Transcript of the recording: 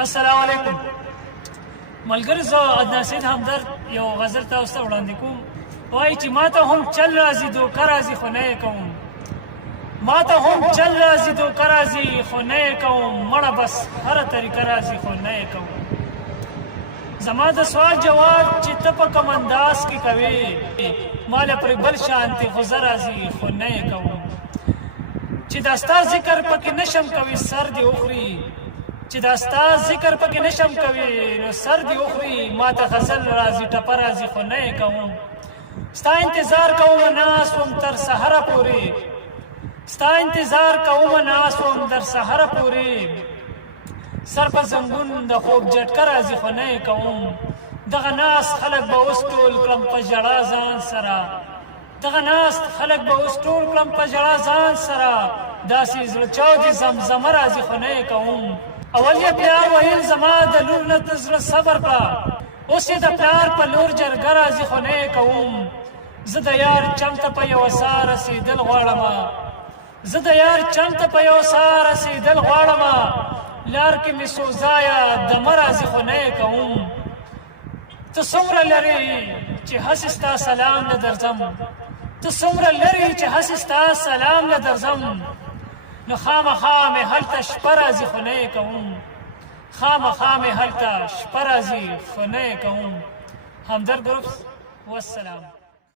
السلام علیکم ملګری، زه عدنان سید همدرد یو غزل تاسو ته وړاندې کوم. وایي چې ما ته هم چل راځي دوکه راځي خو نه یې کوم، ما ته هم چل راځي دوکه راځي خو نه یې کوم، مړه بس هره طریقه راځي خو نه یې کوم. زما د سوال جواب چې ته په کوم انداز کې کوې، ما له پرې بل شانتې خو زه راځي خو نه یې کوم. چې دا ستا ذکر پکې نشم کوي سر دې وخوري، چې دا ستا ذکر پکې نشم کوي نو سر دې وخوري، ما ته غزل راځي ټپه راځي خو نه یې کوم. ستا انتظار کوم ناست وم تر سحره پورې، ستا انتظار کوم ناست وم تر سحره پورې، سر په زنګون د خوب جټکه راځي خو نه یې کوم. دغه ناست خلک به اوس ټول کړم په ژړا ځان سره، دغه ناست خلک به اوس ټول کړم په ژړا ځان سره، داسې زړه چاودې زمزمه راځي خو نه یې کوم. اول یې پلار ویل زما د لور نه ته زړه صبر کړه، اوس یې د پلار په لور جرګه راځي خو نه یې کوم. زه د یار چم ته په یوه ساه رسېدل غواړمه، زه د یار چم ته په یوه ساه رسېدل غواړمه، لار کې مې سوځایه دمه راځي خو نه یې کوم. ته څومره لرې چې هسې ستا سلام نه درځم، ته څومره لرې چې هسې ستا سلام نه درځم، نو خامخا مې هلته شپه راځي خو نه یې کوم، خامخا مې هلته شپه راځي خو نه یې کوم. همدرد ګروپس، والسلام.